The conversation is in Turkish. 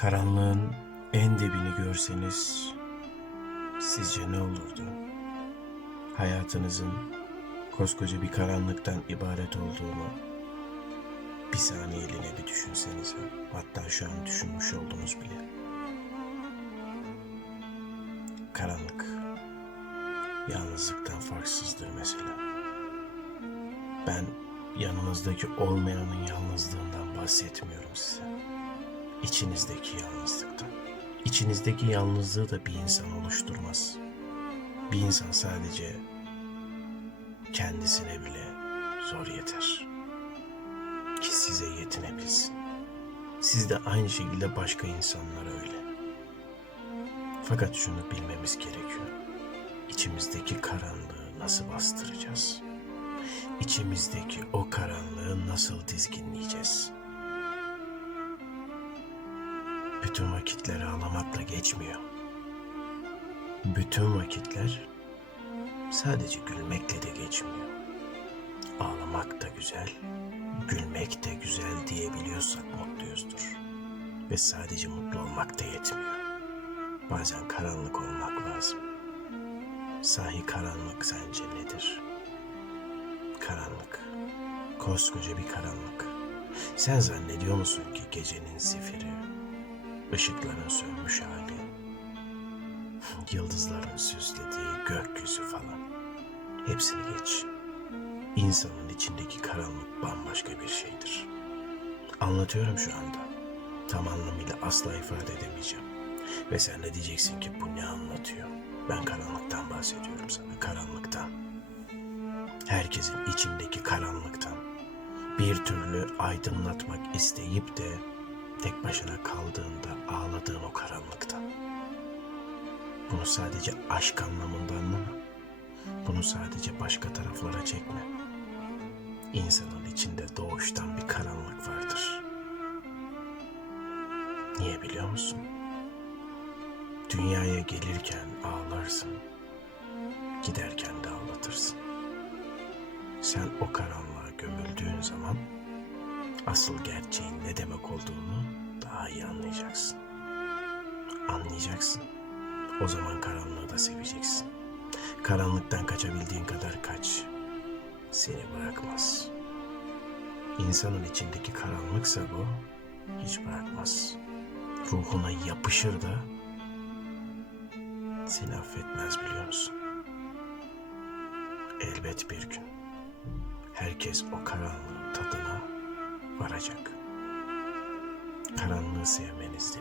Karanlığın en dibini görseniz sizce ne olurdu? Hayatınızın koskoca bir karanlıktan ibaret olduğunu bir saniyeliğine bir düşünsenize. Hatta şu an düşünmüş oldunuz bile. Karanlık yalnızlıktan farksızdır mesela. Ben yanınızdaki olmayanın yalnızlığından bahsetmiyorum size. İçinizdeki yalnızlıktan. İçinizdeki yalnızlığı da bir insan oluşturmaz. Bir insan sadece kendisine bile zor yeter. Ki size yetinebilsin. Siz de aynı şekilde başka insanlara öyle. Fakat şunu bilmemiz gerekiyor. İçimizdeki karanlığı nasıl bastıracağız? İçimizdeki o karanlığı nasıl dizginleyeceğiz? Bütün vakitler ağlamakla geçmiyor. Bütün vakitler sadece gülmekle de geçmiyor. Ağlamak da güzel, gülmek de güzel diyebiliyorsak mutluyuzdur. Ve sadece mutlu olmak da yetmiyor. Bazen karanlık olmak lazım. Sahi karanlık sence nedir? Karanlık. Koskoca bir karanlık. Sen zannediyor musun ki gecenin zifiri, ışıkların sönmüş hali, yıldızların süslediği gökyüzü falan. Hepsini geç. İnsanın içindeki karanlık bambaşka bir şeydir. Anlatıyorum şu anda. Tam anlamıyla asla ifade edemeyeceğim. Ve sen de diyeceksin ki bu ne anlatıyor? Ben karanlıktan bahsediyorum sana, karanlıktan. Herkesin içindeki karanlıktan. Bir türlü aydınlatmak isteyip de tek başına kaldığında ağladığın o karanlıktan. Bunu sadece aşk anlamında anlama. Bunu sadece başka taraflara çekme. İnsanın içinde doğuştan bir karanlık vardır. Niye biliyor musun? Dünyaya gelirken ağlarsın, giderken de ağlatırsın. Sen o karanlığa gömüldüğün zaman asıl gerçeğin ne demek olduğunu daha iyi anlayacaksın. Anlayacaksın. O zaman karanlığı da seveceksin. Karanlıktan kaçabildiğin kadar kaç. Seni bırakmaz. İnsanın içindeki karanlıksa bu hiç bırakmaz. Ruhuna yapışır da seni affetmez biliyor musun? Elbet bir gün herkes o karanlığın tadına varacak. Karanlığı sevmeniz.